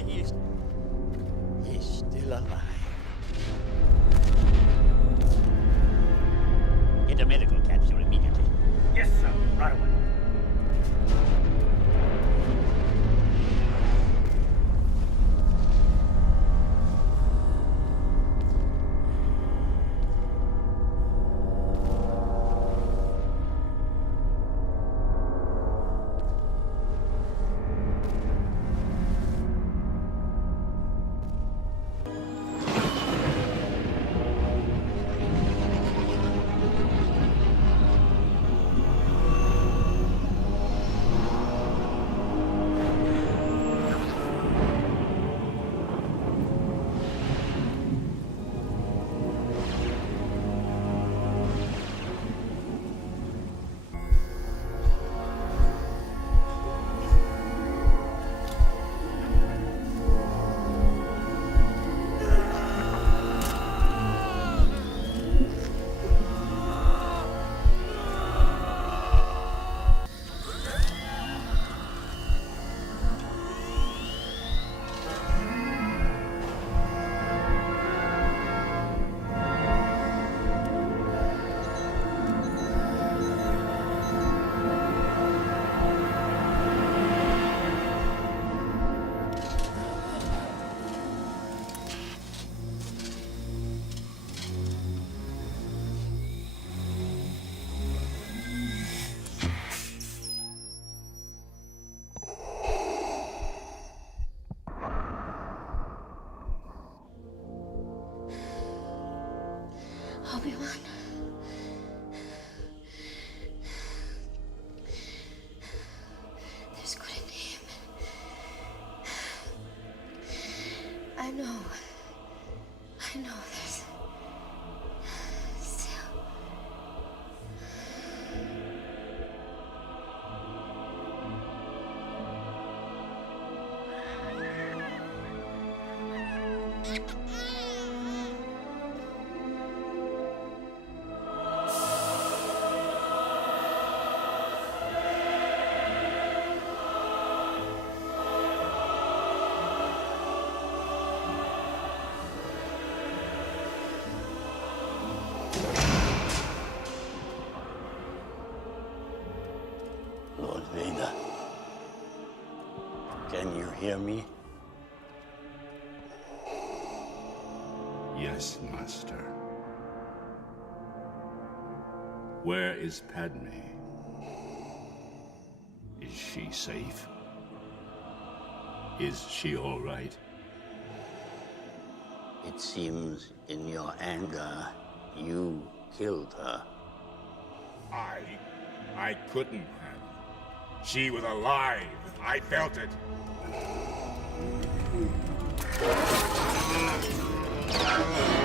he's, he's still alive. Get a medical Obi-Wan. There's good in him. I know. I know Can you hear me? Yes, Master. Where is Padme? Is she safe? Is she all right? It seems in your anger, you killed her. I. I couldn't have. She was alive. I felt it. Thank